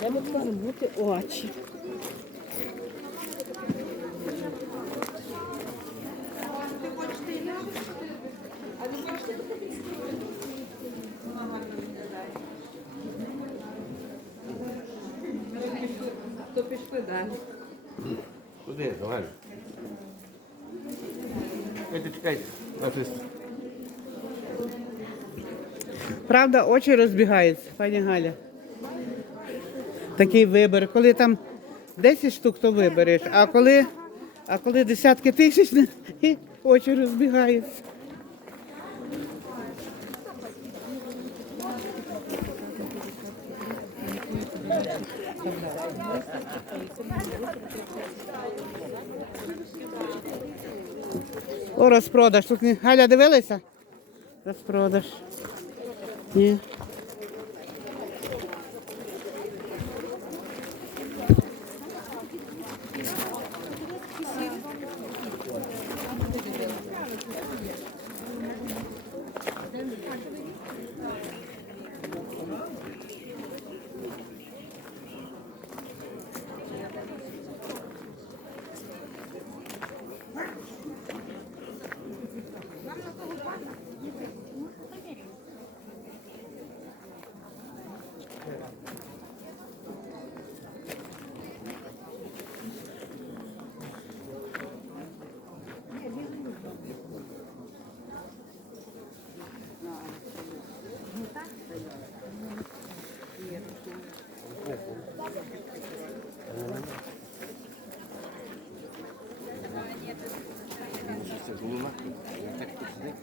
Треба бути очі. То пішли далі. Куди? Давай. Чекайте, чекайте. Правда, очі розбігаються, пані Галя. Такий вибір. Коли там 10 штук, то вибереш, а коли, а коли десятки тисяч, і очі розбігаються. О, розпродаж. Тут не... Галя дивилася? Розпродаж. Ні. Це головна. Так тут сидить.